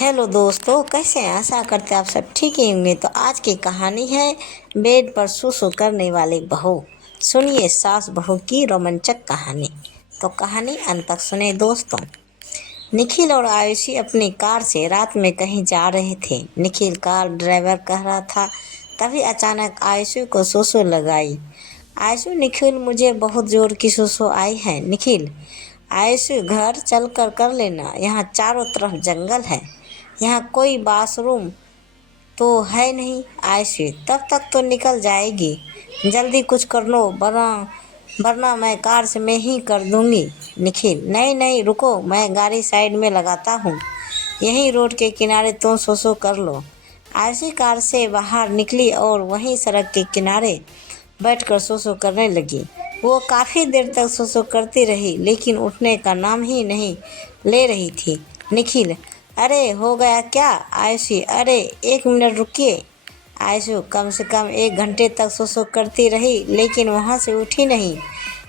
Hello दोस्तों, कैसे हैं? आशा करते हैं आप सब ठीक ही होंगे। तो आज की कहानी है बेड पर सू करने वाली बहू। सुनिए सास बहू की रोमांचक कहानी। तो कहानी अंत तक सुने दोस्तों। निखिल और आयुषी अपनी कार से रात में कहीं जा रहे थे। निखिल कार ड्राइवर कह रहा था, तभी अचानक आयुषी को सुसु लगाई। आयुषी, निखिल, मुझे बहुत जोर की सुसु आई है। निखिल, आयुषी, घर चल कर लेना, यहाँ चारों तरफ जंगल है, यहाँ कोई बाथरूम तो है नहीं। आयुषी, तब तक तो निकल जाएगी, जल्दी कुछ कर लो, वरना वरना मैं कार से मैं ही कर दूंगी। निखिल, नहीं नहीं रुको, मैं गाड़ी साइड में लगाता हूँ, यहीं रोड के किनारे तुम सो कर लो। आयुषी कार से बाहर निकली और वहीं सड़क के किनारे बैठकर सो करने लगी। वो काफ़ी देर तक सो करती रही, लेकिन उठने का नाम ही नहीं ले रही थी। निखिल, अरे हो गया क्या? आयुषी, अरे 1 मिनट रुकिए। आयुषी कम से कम 1 घंटे तक सो करती रही, लेकिन वहाँ से उठी नहीं।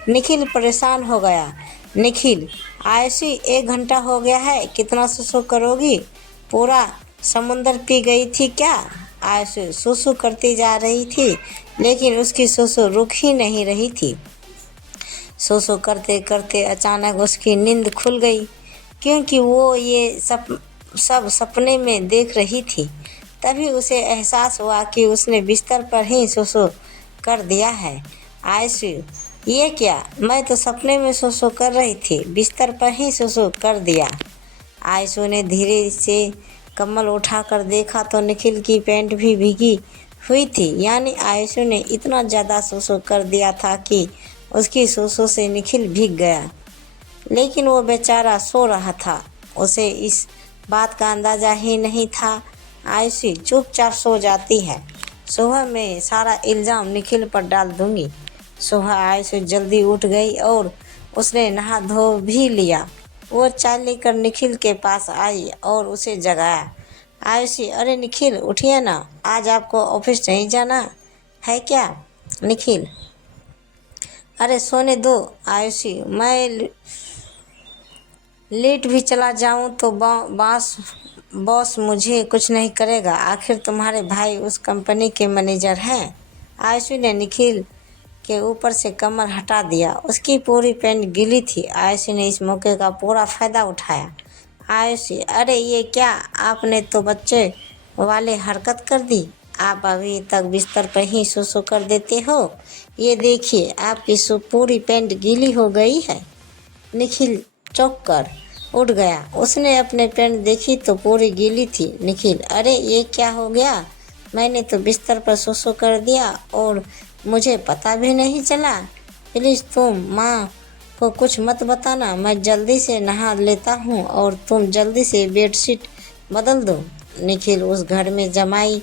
निखिल परेशान हो गया। निखिल, आयुषी 1 घंटा हो गया है, कितना सो करोगी? पूरा समुंदर पी गई थी क्या? आयुषी सुसु करती जा रही थी, लेकिन उसकी सुसु रुक ही नहीं रही थी। सुसु करते करते अचानक उसकी नींद खुल गई, क्योंकि वो ये सब सपने में देख रही थी। तभी उसे एहसास हुआ कि उसने बिस्तर पर ही सुसु कर दिया है। आयुषी, ये क्या? मैं तो सपने में सुसु कर रही थी, बिस्तर पर ही सुसु कर दिया। आयुषी ने धीरे से कम्बल उठाकर देखा तो निखिल की पैंट भी भीगी हुई थी। यानी आयुषी ने इतना ज़्यादा सुसु कर दिया था कि उसकी सुसु से निखिल भीग गया। लेकिन वो बेचारा सो रहा था, उसे इस बात का अंदाज़ा ही नहीं था। आयुषी चुपचाप सो जाती है, सुबह मैं सारा इल्ज़ाम निखिल पर डाल दूंगी। सुबह आयुषी जल्दी उठ गई और उसने नहा धो भी लिया। वो चाय लेकर निखिल के पास आई और उसे जगाया। आयुषी, अरे निखिल, उठिए ना, आज आपको ऑफिस नहीं जाना है क्या? निखिल, अरे सोने दो। आयुषी, मैं लेट भी चला जाऊं तो बॉस मुझे कुछ नहीं करेगा, आखिर तुम्हारे भाई उस कंपनी के मैनेजर हैं। आयुषी ने निखिल के ऊपर से कमर हटा दिया, उसकी पूरी पैंट गीली थी। आयुषी ने इस मौके का पूरा फ़ायदा उठाया। आयुषी, अरे ये क्या, आपने तो बच्चे वाले हरकत कर दी, आप अभी तक बिस्तर पर ही सो कर देते हो। ये देखिए, आपकी पूरी पैंट गीली हो गई है। निखिल चौंक कर उठ गया, उसने अपने पैंट देखी तो पूरी गीली थी। निखिल, अरे ये क्या हो गया? मैंने तो बिस्तर पर सो कर दिया और मुझे पता भी नहीं चला। प्लीज़ तुम माँ को कुछ मत बताना, मैं जल्दी से नहा लेता हूँ और तुम जल्दी से बेडशीट बदल दो। निखिल उस घर में जमाई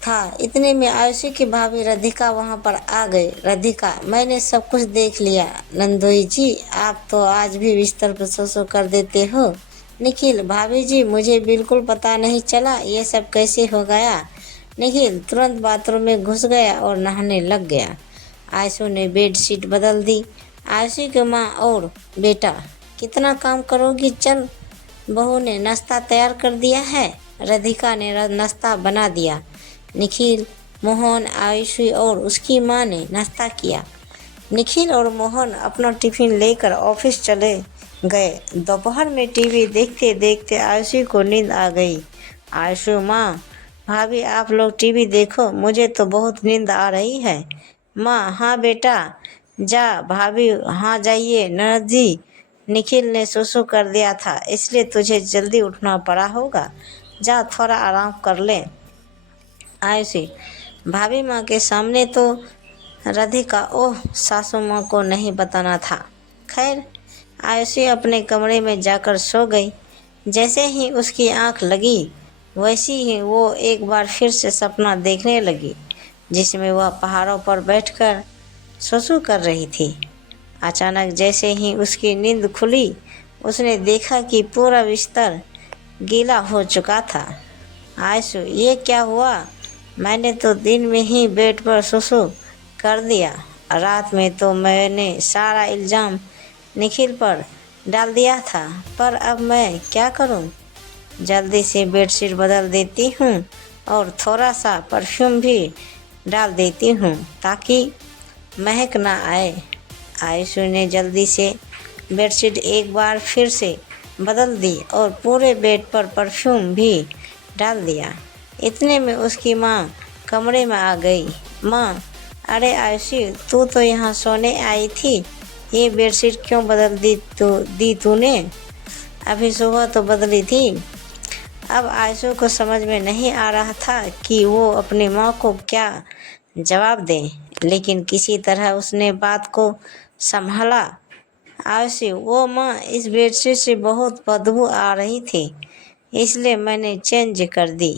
था, इतने में आयुषी की भाभी राधिका वहाँ पर आ गई। राधिका, मैंने सब कुछ देख लिया। नंदोई जी, आप तो आज भी बिस्तर पर सो कर देते हो। निखिल, भाभी जी, मुझे बिल्कुल पता नहीं चला, ये सब कैसे हो गया। निखिल तुरंत बाथरूम में घुस गया और नहाने लग गया। आयुषी ने बेडशीट बदल दी। आयुषी की माँ, और बेटा कितना काम करोगी, चल बहू ने नाश्ता तैयार कर दिया है। राधिका ने नाश्ता बना दिया। निखिल, मोहन, आयुषी और उसकी माँ ने नाश्ता किया। निखिल और मोहन अपना टिफिन लेकर ऑफिस चले गए। दोपहर में टीवी देखते देखते आयुषी को नींद आ गई। आयुषी, माँ, भाभी आप लोग टीवी देखो, मुझे तो बहुत नींद आ रही है। माँ, हाँ बेटा, जा। भाभी, हाँ जाइए। ननद जी, निखिल ने सुसु कर दिया था, इसलिए तुझे जल्दी उठना पड़ा होगा, जा थोड़ा आराम कर ले। आयुषी, भाभी माँ के सामने तो राधिका, ओह, सासू माँ को नहीं बताना था। खैर, आयुषी अपने कमरे में जाकर सो गई। जैसे ही उसकी आंख लगी, वैसी ही वो एक बार फिर से सपना देखने लगी, जिसमें वह पहाड़ों पर बैठकर सुसु कर रही थी। अचानक जैसे ही उसकी नींद खुली, उसने देखा कि पूरा बिस्तर गीला हो चुका था। आयुषी, ये क्या हुआ? मैंने तो दिन में ही बेड पर सुसु कर दिया, रात में तो मैंने सारा इल्ज़ाम निखिल पर डाल दिया था, पर अब मैं क्या करूं? जल्दी से बेडशीट बदल देती हूँ और थोड़ा सा परफ्यूम भी डाल देती हूँ ताकि महक ना आए। आयशु ने जल्दी से बेडशीट एक बार फिर से बदल दी और पूरे बेड पर परफ्यूम भी डाल दिया। इतने में उसकी माँ कमरे में आ गई। माँ, अरे आयशु, तू तो यहाँ सोने आई थी, ये बेडशीट क्यों बदल दी तूने? अभी सुबह तो बदली थी। अब आयशु को समझ में नहीं आ रहा था कि वो अपनी माँ को क्या जवाब दे, लेकिन किसी तरह उसने बात को संभाला। आयशु, वो माँ, इस बेडशीट से बहुत बदबू आ रही थी, इसलिए मैंने चेंज कर दी।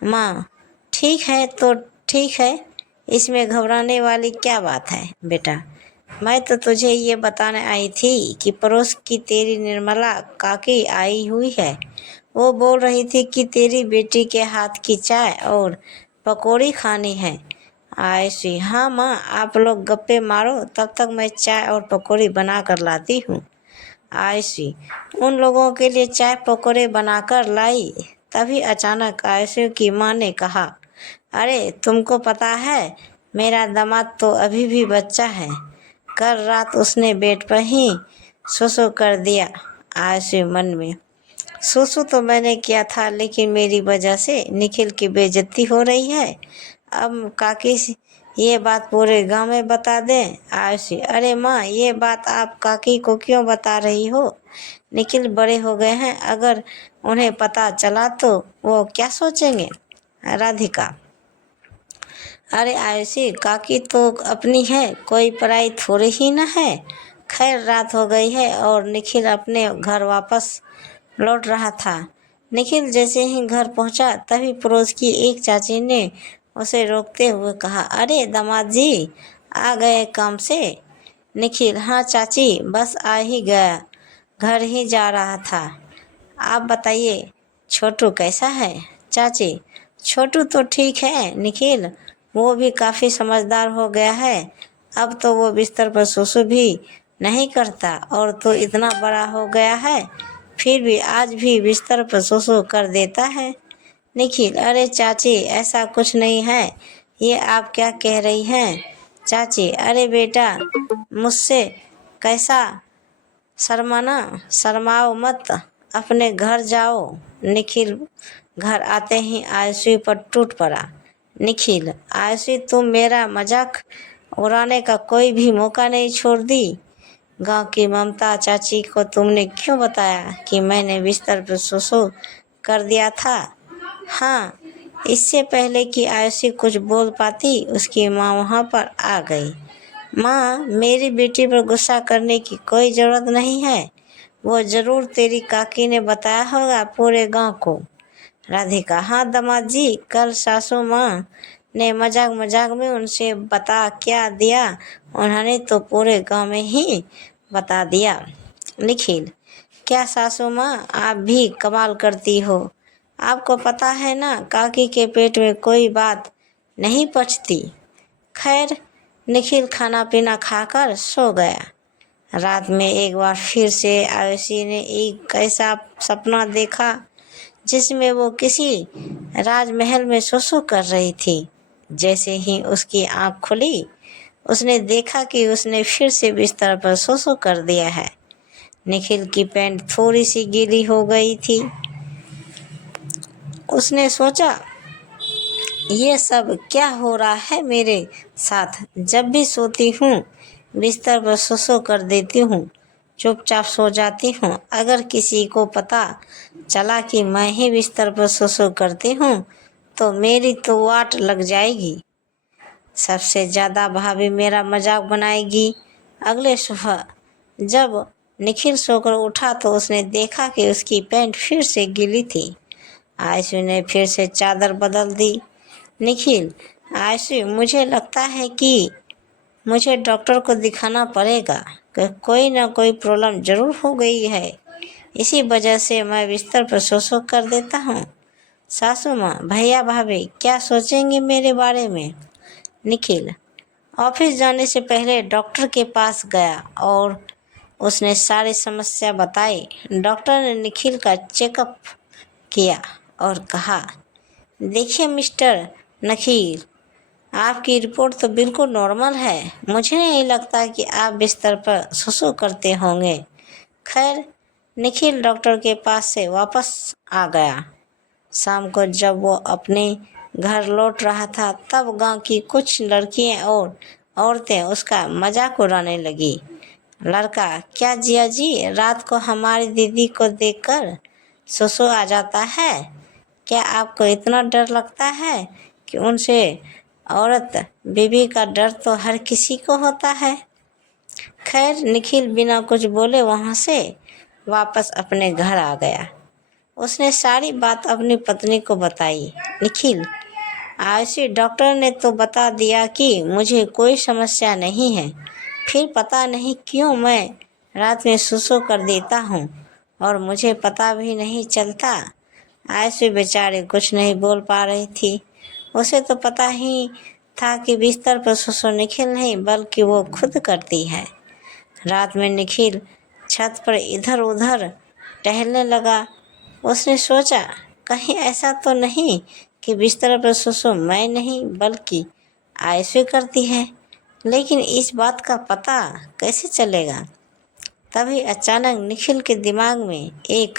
माँ, ठीक है तो ठीक है, इसमें घबराने वाली क्या बात है बेटा? मैं तो तुझे ये बताने आई थी कि पड़ोस की तेरी निर्मला काकी आई हुई है। वो बोल रही थी कि तेरी बेटी के हाथ की चाय और पकौड़ी खानी है। आयशी, हाँ माँ, आप लोग गप्पे मारो, तब तक मैं चाय और पकौड़ी बना कर लाती हूँ। आयशी उन लोगों के लिए चाय पकौड़े बनाकर लाई। तभी अचानक आयशु की माँ ने कहा, अरे तुमको पता है, मेरा दामाद तो अभी भी बच्चा है। कल रात उसने बेड पर ही सुसु कर दिया। आयशु मन में, सुसु तो मैंने किया था, लेकिन मेरी वजह से निखिल की बेइज्जती हो रही है। अब काकी ये बात पूरे गांव में बता दें। आयशु, अरे माँ, ये बात आप काकी को क्यों बता रही हो? निखिल बड़े हो गए हैं, अगर उन्हें पता चला तो वो क्या सोचेंगे? राधिका, अरे आयशु, काकी तो अपनी है, कोई पराई थोड़ी ही ना है। खैर, रात हो गई है और निखिल अपने घर वापस लौट रहा था। निखिल जैसे ही घर पहुंचा, तभी पड़ोस की एक चाची ने उसे रोकते हुए कहा, अरे दामाद जी, आ गए काम से? निखिल, हाँ चाची, बस आ ही गया, घर ही जा रहा था। आप बताइए, छोटू कैसा है? चाची, छोटू तो ठीक है निखिल, वो भी काफ़ी समझदार हो गया है। अब तो वो बिस्तर पर सुसु भी नहीं करता, और तो इतना बड़ा हो गया है, फिर भी आज भी बिस्तर पर सुसु कर देता है। निखिल, अरे चाची, ऐसा कुछ नहीं है, ये आप क्या कह रही हैं? चाची, अरे बेटा, मुझसे कैसा शर्माओ मत, अपने घर जाओ। निखिल घर आते ही आयशु पर टूट पड़ा। निखिल, आयशु, तुम मेरा मजाक उड़ाने का कोई भी मौका नहीं छोड़ दी। गांव की ममता चाची को तुमने क्यों बताया कि मैंने बिस्तर पर सुसु कर दिया था? हाँ, इससे पहले कि आयशु कुछ बोल पाती, उसकी माँ वहाँ पर आ गई। माँ, मेरी बेटी पर गुस्सा करने की कोई ज़रूरत नहीं है, वो ज़रूर तेरी काकी ने बताया होगा पूरे गांव को। राधिका, हाँ दामाद जी, कल सासू माँ ने मजाक मजाक में उनसे बता क्या दिया, उन्होंने तो पूरे गांव में ही बता दिया। निखिल, क्या सासू माँ, आप भी कमाल करती हो। आपको पता है ना, काकी के पेट में कोई बात नहीं पचती। खैर, निखिल खाना पीना खाकर सो गया। रात में एक बार फिर से आयुषी ने एक ऐसा सपना देखा जिसमें वो किसी राजमहल में सुसु कर रही थी। जैसे ही उसकी आंख खुली, उसने देखा कि उसने फिर से बिस्तर पर सुसु कर दिया है। निखिल की पैंट थोड़ी सी गीली हो गई थी। उसने सोचा, ये सब क्या हो रहा है मेरे साथ? जब भी सोती हूँ बिस्तर पर सुसु कर देती हूँ, चुपचाप सो जाती हूँ। अगर किसी को पता चला कि मैं ही बिस्तर पर सुसु करती हूँ तो मेरी तो वाट लग जाएगी। सबसे ज़्यादा भाभी मेरा मजाक बनाएगी। अगले सुबह जब निखिल सोकर उठा तो उसने देखा कि उसकी पैंट फिर से गीली थी। आयशु ने फिर से चादर बदल दी। निखिल, आयशु, मुझे लगता है कि मुझे डॉक्टर को दिखाना पड़ेगा कि कोई ना कोई प्रॉब्लम ज़रूर हो गई है, इसी वजह से मैं बिस्तर पर सो कर देता हूँ। सासू माँ, भैया भाभी क्या सोचेंगे मेरे बारे में? निखिल ऑफिस जाने से पहले डॉक्टर के पास गया और उसने सारी समस्या बताई। डॉक्टर ने निखिल का चेकअप किया और कहा, देखिए मिस्टर निखिल, आपकी रिपोर्ट तो बिल्कुल नॉर्मल है। मुझे नहीं लगता कि आप बिस्तर पर सुसु करते होंगे। खैर, निखिल डॉक्टर के पास से वापस आ गया। शाम को जब वो अपने घर लौट रहा था तब गांव की कुछ लड़कियां और औरतें उसका मजाक उड़ाने लगी। लड़का, क्या जिया जी, रात को हमारी दीदी को देखकर सुसु आ जाता है? क्या आपको इतना डर लगता है कि उनसे? औरत बीबी का डर तो हर किसी को होता है। खैर, निखिल बिना कुछ बोले वहाँ से वापस अपने घर आ गया। उसने सारी बात अपनी पत्नी को बताई। निखिल, आयुषी डॉक्टर ने तो बता दिया कि मुझे कोई समस्या नहीं है, फिर पता नहीं क्यों मैं रात में सुसु कर देता हूँ और मुझे पता भी नहीं चलता। आयुषी बेचारी कुछ नहीं बोल पा रही थी। उसे तो पता ही था कि बिस्तर पर सुसु निखिल नहीं बल्कि वो खुद करती है। रात में निखिल छत पर इधर उधर टहलने लगा। उसने सोचा, कहीं ऐसा तो नहीं कि बिस्तर पर सुसु मैं नहीं बल्कि आयुषी करती है, लेकिन इस बात का पता कैसे चलेगा? तभी अचानक निखिल के दिमाग में एक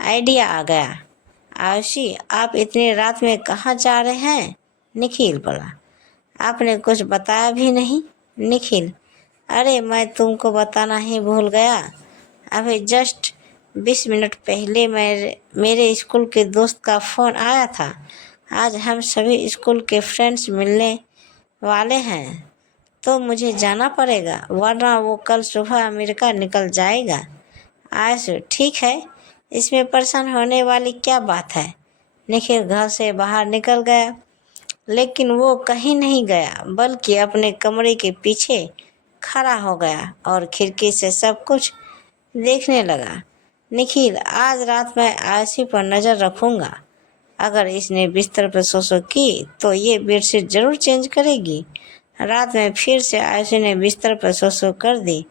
आइडिया आ गया। आयुषी, आप इतनी रात में कहाँ जा रहे हैं? निखिल बोला। आपने कुछ बताया भी नहीं। निखिल, अरे मैं तुमको बताना ही भूल गया। अभी जस्ट 20 मिनट पहले मेरे स्कूल के दोस्त का फ़ोन आया था। आज हम सभी स्कूल के फ्रेंड्स मिलने वाले हैं, तो मुझे जाना पड़ेगा, वरना वो कल सुबह अमेरिका निकल जाएगा। आयुषी, ठीक है, इसमें परेशान होने वाली क्या बात है? निखिल घर से बाहर निकल गया, लेकिन वो कहीं नहीं गया बल्कि अपने कमरे के पीछे खड़ा हो गया और खिड़की से सब कुछ देखने लगा। निखिल, आज रात मैं आयुषी पर नज़र रखूँगा। अगर इसने बिस्तर पर सुसु की तो ये बेडशीट जरूर चेंज करेगी। रात में फिर से आयुषी ने बिस्तर पर सुसु कर दी।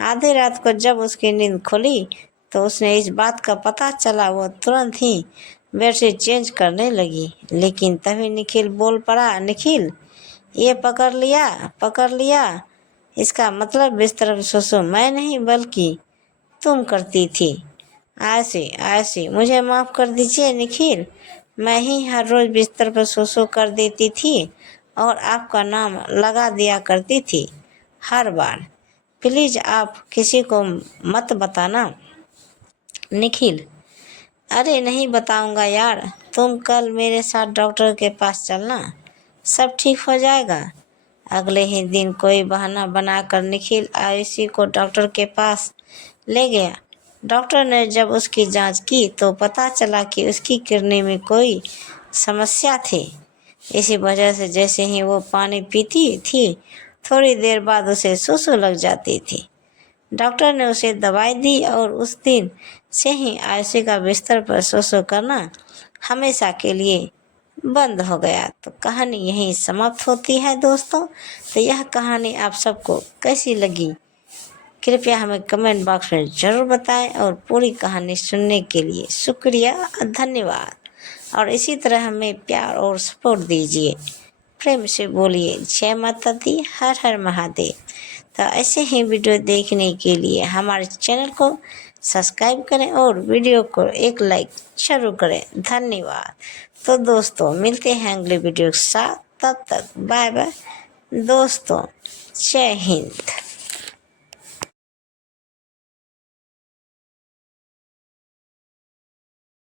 आधी रात को जब उसकी नींद खुली तो उसने इस बात का पता चला। वो तुरंत ही बेडशीट चेंज करने लगी, लेकिन तभी निखिल बोल पड़ा, निखिल, ये पकड़ लिया। इसका मतलब बिस्तर पर सुसु मैं नहीं बल्कि तुम करती थी। आयुषी, मुझे माफ़ कर दीजिए निखिल, मैं ही हर रोज़ बिस्तर पर सुसु कर देती थी और आपका नाम लगा दिया करती थी हर बार। प्लीज़ आप किसी को मत बताना। निखिल, अरे नहीं बताऊंगा यार, तुम कल मेरे साथ डॉक्टर के पास चलना, सब ठीक हो जाएगा। अगले ही दिन कोई बहाना बनाकर निखिल आयुषी को डॉक्टर के पास ले गया। डॉक्टर ने जब उसकी जांच की तो पता चला कि उसकी किडनी में कोई समस्या थी। इसी वजह से जैसे ही वो पानी पीती थी, थोड़ी देर बाद उसे सुसु लग जाती थी। डॉक्टर ने उसे दवाई दी और उस दिन से ही आयुषी का बिस्तर पर सुसु करना हमेशा के लिए बंद हो गया। तो कहानी यहीं समाप्त होती है दोस्तों। तो यह कहानी आप सबको कैसी लगी, कृपया हमें कमेंट बॉक्स में ज़रूर बताएं और पूरी कहानी सुनने के लिए शुक्रिया, धन्यवाद। और इसी तरह हमें प्यार और सपोर्ट दीजिए। प्रेम से बोलिए जय माता दी, हर हर महादेव। तो ऐसे ही वीडियो देखने के लिए हमारे चैनल को सब्सक्राइब करें और वीडियो को एक लाइक जरूर करें। धन्यवाद। तो दोस्तों मिलते हैं अगले वीडियो के साथ, तब तक बाय बाय दोस्तों, जय हिंद।